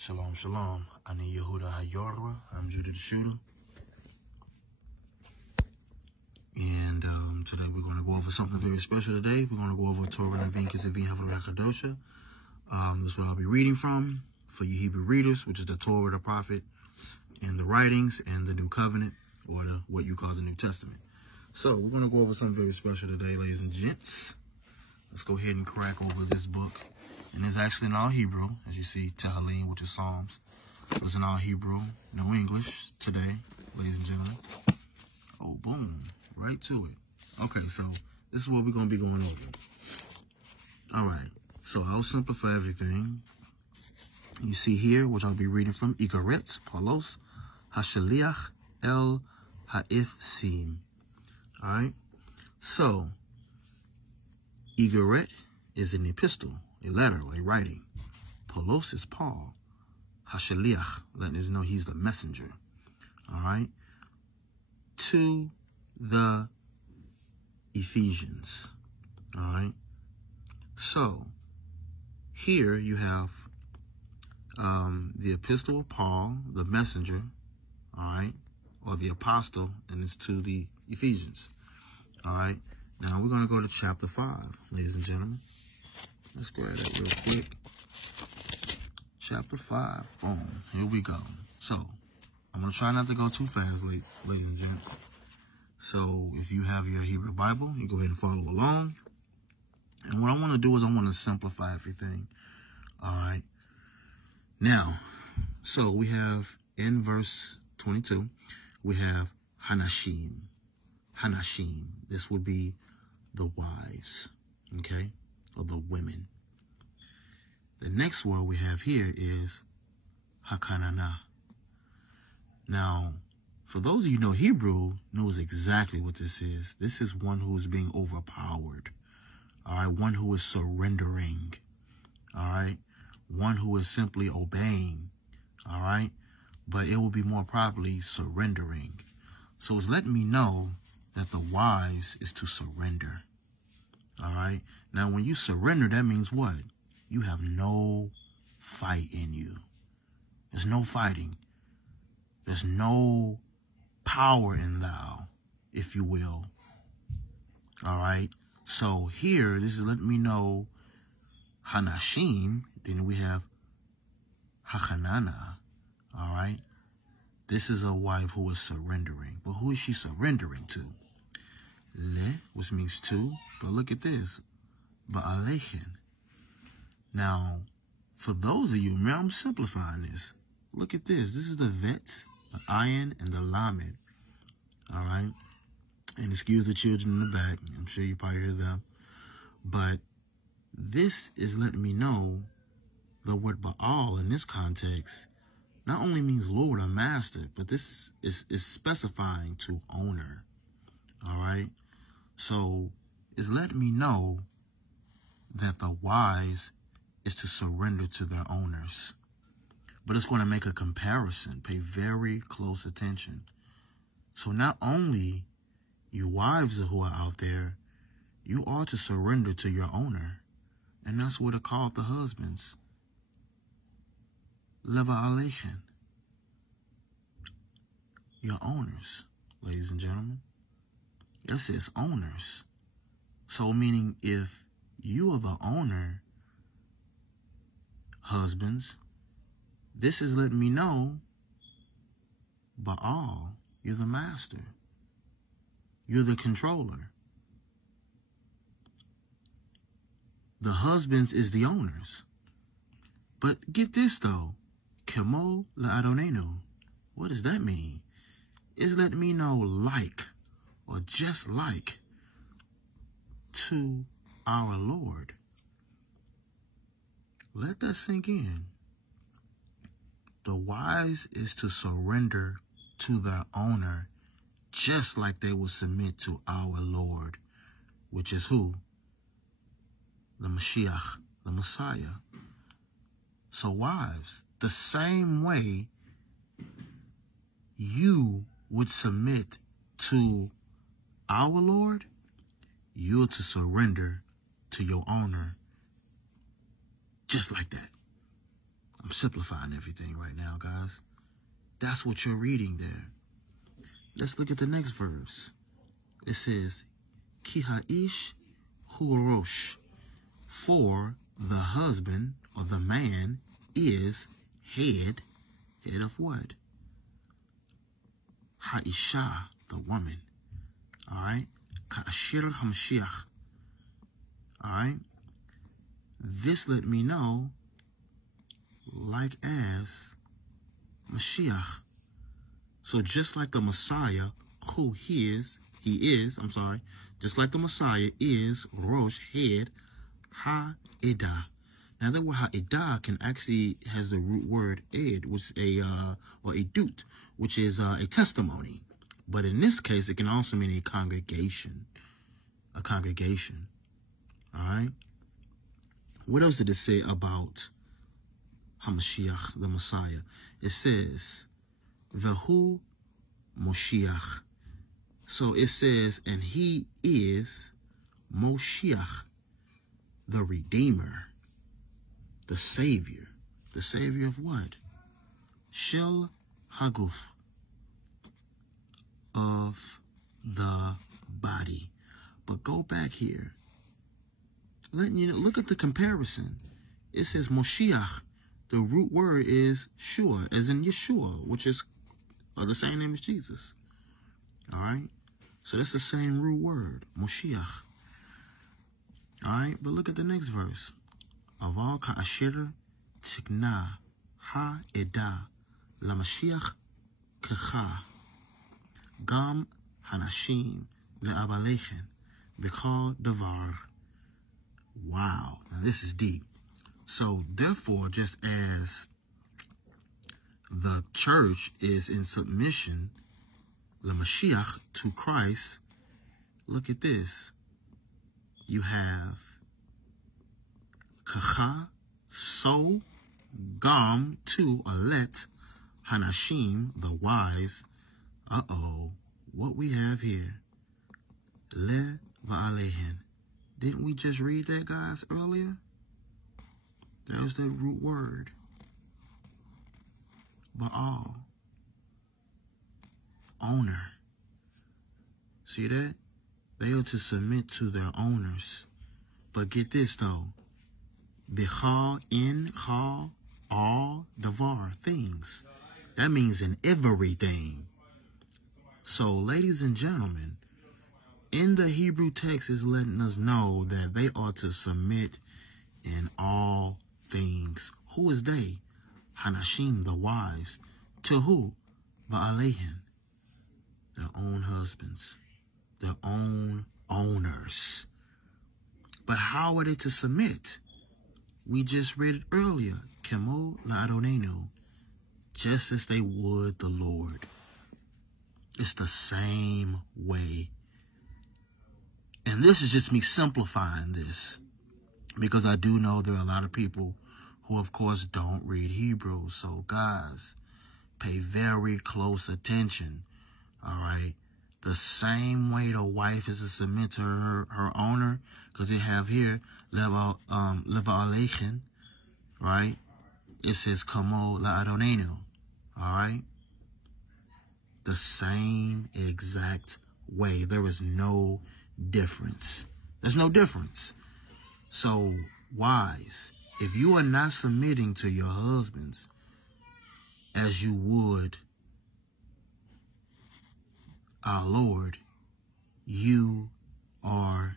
Shalom, shalom. Ani Yehuda Hayorwa. I'm Judah the Shootah. And today we're going to go over something very special today. We're going to go over Torah Naveen Kisavin Havarachadosha. This is what I'll be reading from for you Hebrew readers, which is the Torah, the Prophet, and the writings, and the New Covenant, or what you call the New Testament. So we're going to go over something very special today, ladies and gents. Let's go ahead and crack over this book. And it's actually in all Hebrew, as you see, Tehillim, which is Psalms. It's in all Hebrew, no English today, ladies and gentlemen. Oh, boom, right to it. Okay, so this is what we're going to be going over. All right, so I'll simplify everything. You see here, which I'll be reading from, Ageret, Poloss, Hashaliach El Ha'ifsim. All right, so Ageret is an epistle, a letter, a writing. Poloss is Paul. Hashaliach, letting us know he's the messenger. All right, to the Ephesians. All right, so here you have the epistle of Paul, the messenger, all right, or the apostle, and it's to the Ephesians. All right, now we're going to go to chapter 5, ladies and gentlemen. Let's grab that real quick. Chapter 5. Boom. Here we go. So, I'm going to try not to go too fast, ladies and gents. So, if you have your Hebrew Bible, you go ahead and follow along. And what I want to do is I want to simplify everything. All right. Now, so we have in verse 22, we have Hanashim. Hanashim. This would be the wives. Okay. Or the women. The next word we have here is Hee-Ca-Na-Nah. Now, for those of you who know Hebrew, knows exactly what this is. This is one who is being overpowered. All right, one who is surrendering. All right, one who is simply obeying. All right, but it will be more properly surrendering. So it's letting me know that the wives is to surrender. All right. Now, when you surrender, that means what? You have no fight in you. There's no fighting. There's no power in thou, if you will. All right. So here, this is letting me know Hanashim. Then we have Hee-Ca-Na-Nah. All right. This is a wife who is surrendering. But who is she surrendering to? Le, which means to, but look at this, ba'alechin. Now, for those of you, man, I'm simplifying this. Look at this. This is the vet, the ayin, and the lamed. All right, and excuse the children in the back. I'm sure you probably hear them, but this is letting me know the word Baal in this context not only means Lord or Master, but this is specifying to owner. All right. So it's letting me know that the wise is to surrender to their owners. But it's going to make a comparison. Pay very close attention. So not only you wives who are out there, you are to surrender to your owner. And that's what it called the husbands. Leva'alation. Your owners, ladies and gentlemen. It says owners. So meaning if you are the owner, husbands, this is letting me know, Baal, you're the master. You're the controller. The husbands is the owners. But get this though, Kemo la'adonenu. What does that mean? It's letting me know like, or just like, to our Lord. Let that sink in. The wise is to surrender to their owner just like they will submit to our Lord, which is who? The Mashiach, the Messiah. So wives, the same way you would submit to our Lord, you're to surrender to your owner just like that. I'm I'm simplifying everything right now, guys. That's what you're reading there. Let's look at the next verse. It says, Ki ha'ish hu rosh. For the husband, or the man, is head. Head of what? Ha'isha, the woman. Alright? Ka'ashir ha'mashiach. Alright? This let me know, like as Mashiach. So just like the Messiah, who he is, just like the Messiah is Rosh, head, Ha'edah. Now that word Ha'edah can actually has the root word ed, which is or edut, which is a testimony. But in this case, it can also mean a congregation. A congregation. Alright? What else did it say about HaMashiach, the Messiah? It says, Vehu Moshiach. So it says, and he is Moshiach, the Redeemer, the Savior. The Savior of what? Shel Haguf, of the body. But go back here. Letting you know, look at the comparison. It says Moshiach. The root word is Shua, as in Yeshua, which is the same name as Jesus. All right? So that's the same root word, Moshiach. All right? But look at the next verse. Aval ka'asher tikna ha'edah lamashiach kecha gam hanashim le'abalechem b'chol davar. Wow. Now this is deep. So, therefore, just as the church is in submission, the Mashiach, to Christ, look at this. You have Kacha, so, Gam, to, or let, Hanashim, the wives. Uh-oh. What we have here. Le va'alehen. Didn't we just read that, guys, earlier? That was the root word. Baal. Owner. See that? They are to submit to their owners. But get this though. Bichal, in, chal, all, davar, things. That means in everything. So, ladies and gentlemen, in the Hebrew text is letting us know that they are to submit in all things. Who is they? Hanashim, the wives. To who? Ba'alehin. Their own husbands. Their own owners. But how are they to submit? We just read it earlier. Kemo la'adonenu. Just as they would the Lord. It's the same way. And this is just me simplifying this. Because I do know there are a lot of people who, of course, don't read Hebrew. So, guys, pay very close attention, all right? The same way the wife is to submit to her owner, because they have here, leva aleichem, right? It says, kamo la'adonenu, all right? The same exact way. There is no difference. There's no difference. So, wives, if you are not submitting to your husbands as you would our Lord, you are